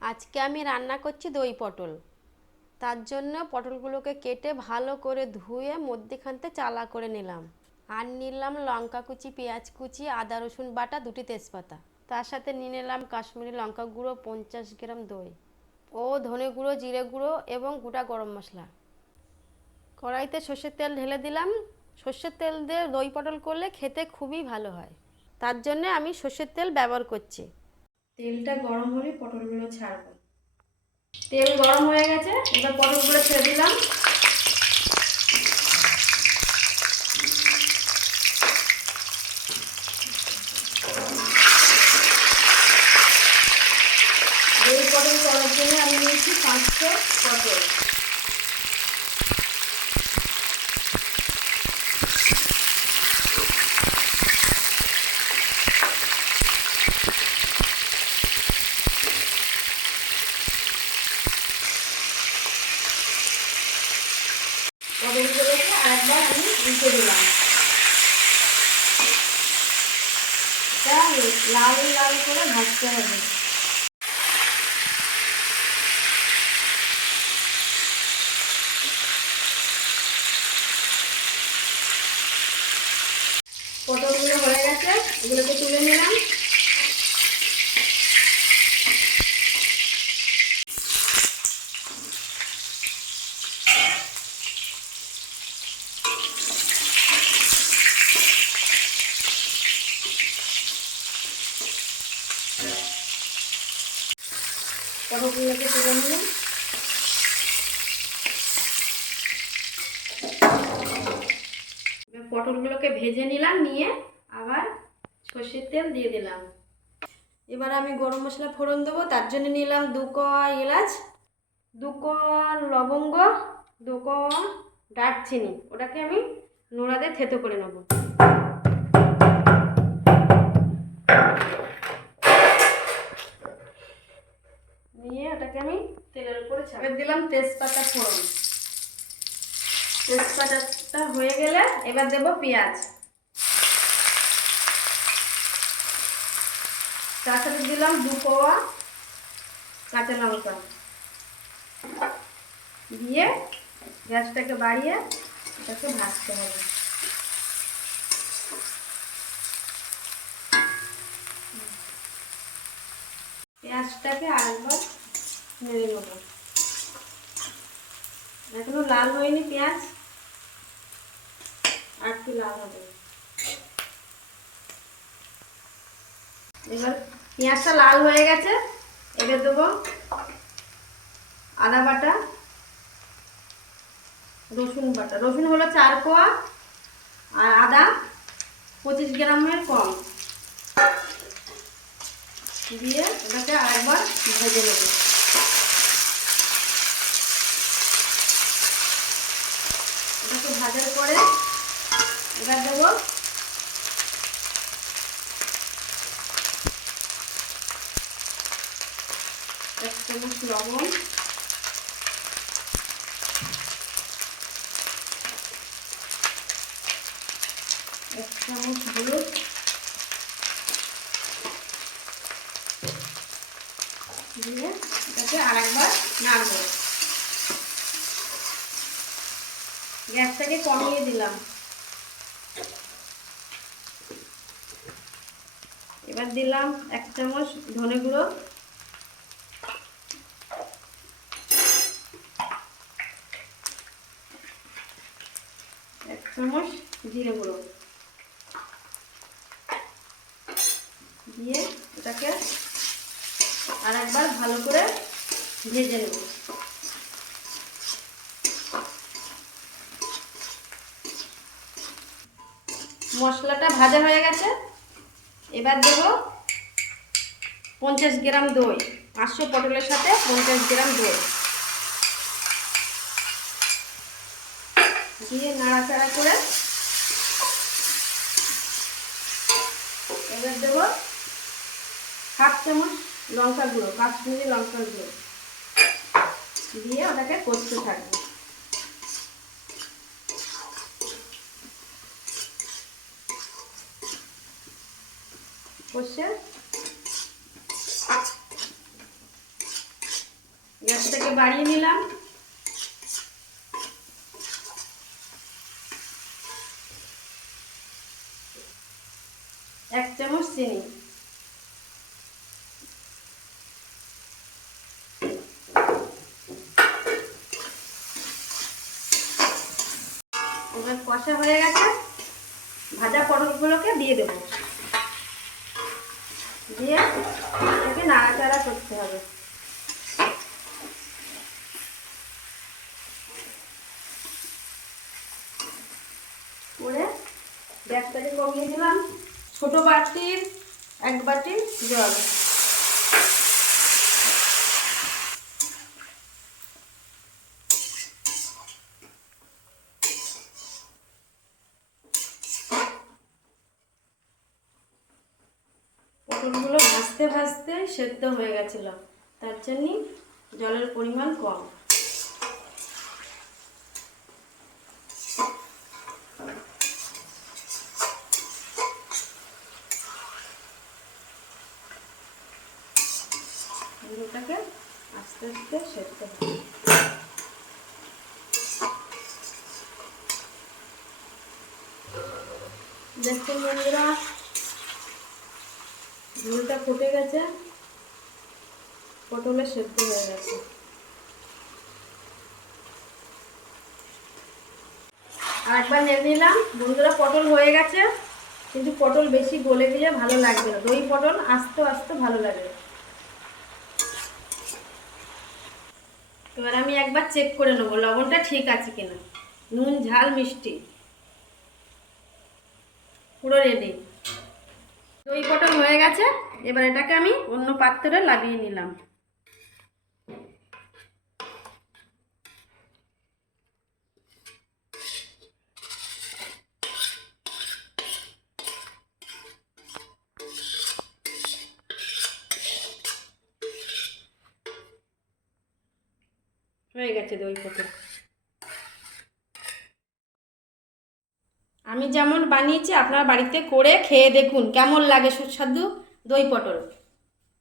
আজকে আমি রান্না করছি দই পটল। তার জন্য পটলগুলোকে কেটে ভালো করে ধুয়ে মধ্যেখানতে চালা করে নিলাম। আর নিলাম লঙ্কা কুচি, পেঁয়াজ কুচি, আদা রসুন বাটা, দুটি তেজপাতা। তার সাথে নিয়ে নিলাম কাশ্মীরি লঙ্কা গুঁড়ো 50 গ্রাম, দই ও ধনে গুঁড়ো, জিরে গুঁড়ো এবং গোটা গরম মশলা। কড়াইতে সর্ষের তেল ঢেলে দিলাম। সর্ষের তেল দিয়ে দই পটল করলে খেতে খুবই ভালো হয়, তার জন্য আমি সর্ষের তেল ব্যবহার করছি। তেলটা গরম হলে পটলগুলো ছাড়বো। তেল গরম হয়ে গেছে, এবার পটলগুলো ছেড়ে দিলাম। এই পটল করার জন্য আমি নিয়েছি 500 পটল। পটলগুলোকে আরেকবার আমি উল্টে দিলাম। এটা লাল লাল করে ভাজতে হবে। পটলগুলো হয়ে গেছে, এগুলোকে তুলে নিলাম। পটলগুলোকে তুলে নিলাম। পটলগুলোকে ভেজে নিলাম, নিয়ে আবার সর্ষের তেল দিয়ে দিলাম। এবার আমি গরম মশলা ফোড়ন দেবো। তার জন্য নিলাম 2 কোয়া এলাচ, 2 কোয়া লবঙ্গ, 2 কোয়া দারচিনি। ওটাকে আমি নোড়াতে থেতো করে নেব। নিয়ে ওটাকে আমি তেলের উপরে ছাড়িয়ে দিলাম। তেজপাতা ফোড়ন, তেজপাতাটা হয়ে গেলে এবার দেব পেঁয়াজ। তার সাথে দিলাম 2 কোয়া কাঁচা লঙ্কা। দিয়ে গ্যাসটাকে বাড়িয়ে এটাকে ভাজতে হবে। পেঁয়াজটাকে আরেকবার নেড়ে নেব। এখনো লাল হয়নি পেঁয়াজ, আর একটু লাল হবে। এবার পেঁয়াজটা লাল হয়ে গেছে, এবার দেবো আদা বাটা, রসুন বাটা। রসুন হলো 4 কোয়া আর আদা 25 গ্রামের কম। দিয়ে এটাকে আরেকবার ভেজে নেব। এটাকে ভাজার পরে এবার দেবো 1 চামচ লবণ, 1 চামচ হলুদ, দিয়ে এটাকে আরেকবার নাড়ব। গ্যাসটাকে কমিয়ে দিলাম। এবার দিলাম 1 চামচ ধনে গুঁড়ো, 1 চামচ জিরে গুঁড়ো। দিয়ে এটাকে আরেকবার ভালো করে ভেজে নেব। মশলাটা ভাজা হয়ে গেছে, এবার দেব 50 গ্রাম দই। 500 পটলের সাথে 50 গ্রাম দই দিয়ে নাড়াচাড়া করে এবার দেব 1/2 চামচ লঙ্কা গুঁড়ো, কাশ্মীরি লঙ্কার গুঁড়ো। দিয়ে ওটাকে কষতে থাকবো। কষে আগে বাড়িয়ে নিলাম। এক চামচ চিনি। এবার কষা হয়ে গেছে, ভাজা পটলগুলোকে দিয়ে দেবো। দিয়ে এটাকে নাড়াচাড়া করতে হবে। করে গ্যাসটাকে কমিয়ে দিলাম। ছোট বাটির 1 বাটি জল। পটলগুলো ভাজতে ভাজতে সেদ্ধ হয়ে গেছিল, তার জন্য জলের পরিমাণ কম। এগুলোটাকে আস্তে আস্তে সেদ্ধ হবে। দেখুন বন্ধুরা, ঝোলটা ফুটে গেছে, পটলে সেদ্ধ হয়ে গেছে। আর একবার নেড়ে নিলাম। বন্ধুরা, পটল হয়ে গেছে, কিন্তু পটল বেশি গলে গেলে ভালো লাগবে না। দই পটল আস্তে আস্তে ভালো লাগবে। এবার আমি একবার চেক করে নেবো লবণটা ঠিক আছে কিনা। নুন, ঝাল, মিষ্টি পুরো রেডি। দই পটল হয়ে গেছে। এবার এটাকে আমি অন্য পাত্রে লাগিয়ে নিলাম। হয়ে গেছে দই পটল। আমি যেমন বানিয়েছি আপনারা বাড়িতে করে খেয়ে দেখুন কেমন লাগে সুস্বাদু দই পটল।